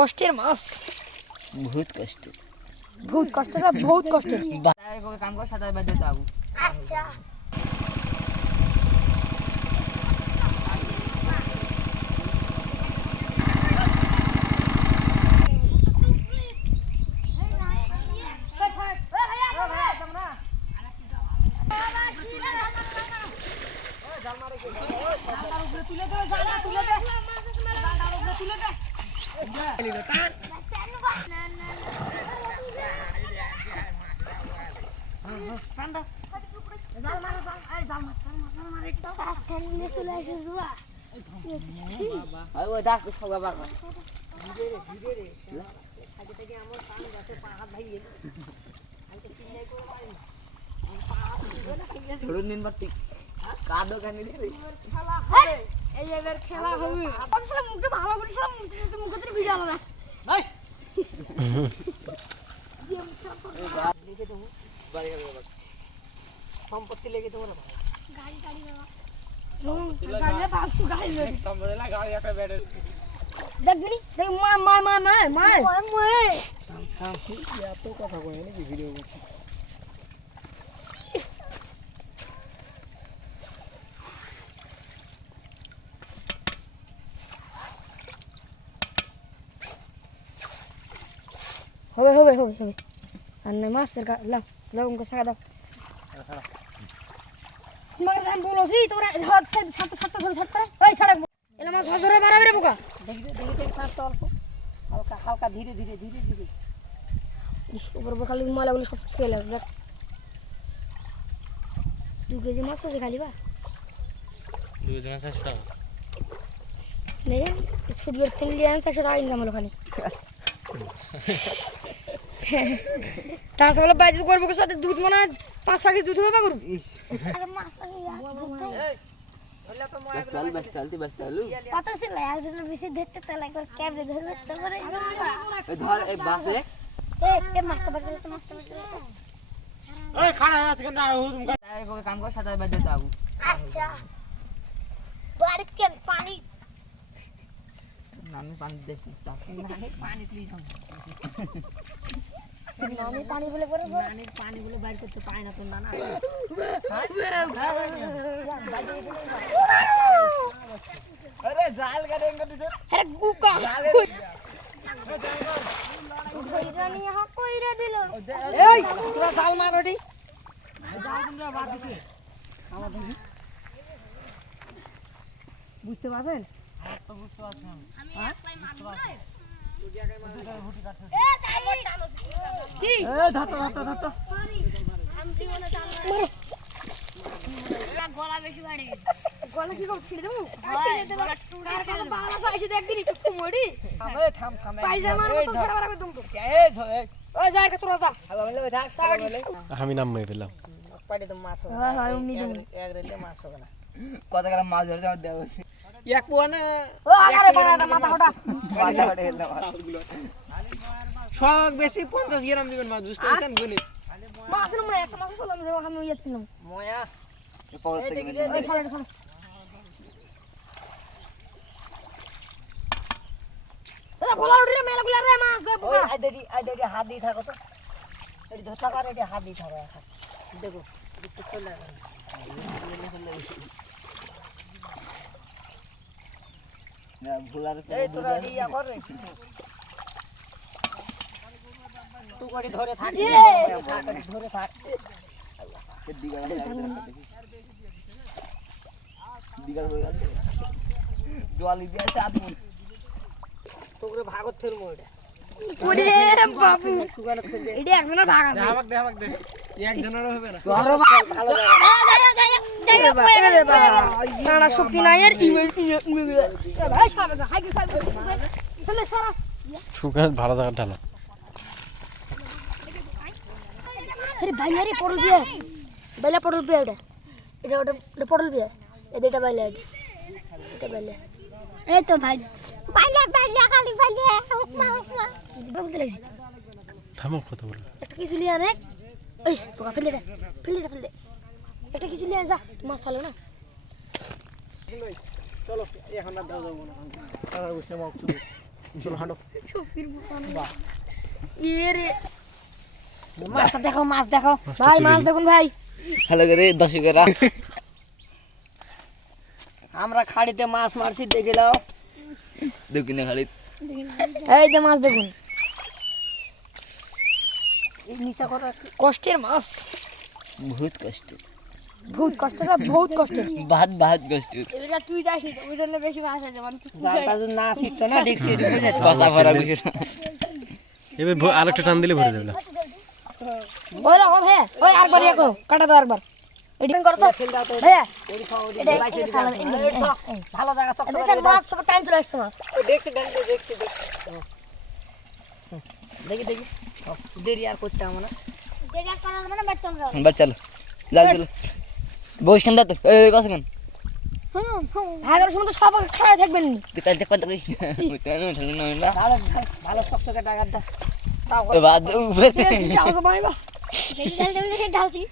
কষ্টের মাছ। বহুত কষ্ট বহুত কষ্টের বা বহুত কষ্টের কাম কর সাঁতার বাদ দিতে আবু আচ্ছা ওই ওই ডাক সবা বাবা ধরুন দিন বাড়তি। কাদো কানি রে এই এবার খেলা হবে। সম্পত্তি লেগে তোমার গাড়ি গাড়ি বাবা। দেখবি? দেখ মা মা মা মা মা। এত কথা কয় নাকি? ভিডিও করছি। হবে হবে হবে হবে। আর না মাছের গা লাও লাও উনকো সাকা দাও। তোমাকে আমি বলছি তোমরা হাত সাত সাত সাত ধরে ছাড়তে ওই ছাড়া এলা মাছ ধরে মারাবে বোকা। দেখি দেখি সাত অল্প। হালকা হালকা ধীরে ধীরে ধীরে ধীরে। উপর উপর খালি ময়লাগুলো সব খেয়ে লাগবে দু কেজি মাছ আছে খালি বা? দুজনে চারশো টাকা। নেই ফুটবল খেললে চারশো টাকা ইনকাম হলো খালি। তাছাড়া বাইরে করব কি সাথে দুধ মনে হয়? পাঁচ কেজি দুধ হবে করব কাম কর সাঁতার বাদ দিতে আচ্ছা। বাড়িতে পানি আমি পানি দেখি বলে করে পানি বলে বাইর করতে পায় না তোর নানা আরে জাল গাড়ি এঙ্গতে আরে গুকা ধইরা নিয়ে হা কইরা দিল এই, তোরা জাল মার ওটি বুঝতে ধরতো গলা বেশি বাড়ে গলা কি ছিড়ে দেবো হয় আমি নাম মেয়ে পেলাম মাছ হবে হ্যাঁ, হ্যাঁ, অমনি এক- দেবো। এক রেলে মাছ হবে না। কত গ্রাম মাছ ধরতে? আমার দেওয়া হয়েছে। এক পোয়া না ও আগারে বাড়া মাথা কোটা বাজা বাড়ে গেল বেশি পঞ্চাশ গ্রাম দিবেন মাছ বুঝতে পারছেন গুলি মাছ তোরা ইয়া তোকে ভাগত ফেলব এটা। একজনের ভাগ আছে আমাকে দে আমাকে দে। হবে না। সারা শক্তি নাই আর ইমেল ইমেল ভাই সারা হাই কি সারা চলে সারা। শুকান ভালো জায়গা ঢালো আরে বাইলা রে পড়ল বিয়ে বাইলা পড়ল বিয়ে এটা এটা ওটা এটা পড়ল বিয়ে এটা এটা বাইলা এটা এটা এই তো ভাই। পাইলে পাইলে খালি পাইলে হুকমা হুকমা বলতে লাগছি। থামো কথা বলো। একটা কিছু লিয়ে আনে। এই পোকা ফেলে দে ফেলে দে ফেলে দে। একটা কিছু আন, যা মাছ চালো না চলো এখন আর দাও যাব না চলো হাঁটো ইয়ে রে মাছটা দেখো মাছ দেখো ভাই মাছ দেখুন ভাই। ভালো করে দর্শকেরা। আমরা খাড়িতে মাছ মারছি দেখে নাও। দক্ষিণে খালি এই যে মাছ দেখুন। এই নিচা করো একটু। কষ্টের মাছ। বহুত কষ্ট বহুত কষ্ট না বহুত কষ্টের বাহাত বাহাত কষ্ট। এটা তুই যাস ওই জন্য বেশি মাছ আছে মানে তুই জালটা যদি না শিখতো না দেখছি এটা বুঝে ভরা এবার ভ- আরেকটা টান দিলে ভরে দেবে ওই রকম হ্যাঁ ওই আরবার ইয়ে করো কাটা দাও আরবার। এডিটিং করো তো। ভালো জায়গা দেখেন মাছ সব টাইম চলে আসছে মাছ। দেখছি দেখছি দেখি দেখি। দেরি আর করতে আমার না। মানে বাচ্চা চলো চলো। বস কেন তো এই কস কেন সময় তো সব থাকবেন নি। তুই কত কই কেন না না ভালো ভালো চকচকে টাকা দা বাদ উপরে ঠিক আছে, যাও তো ভাই বা। দেখি কি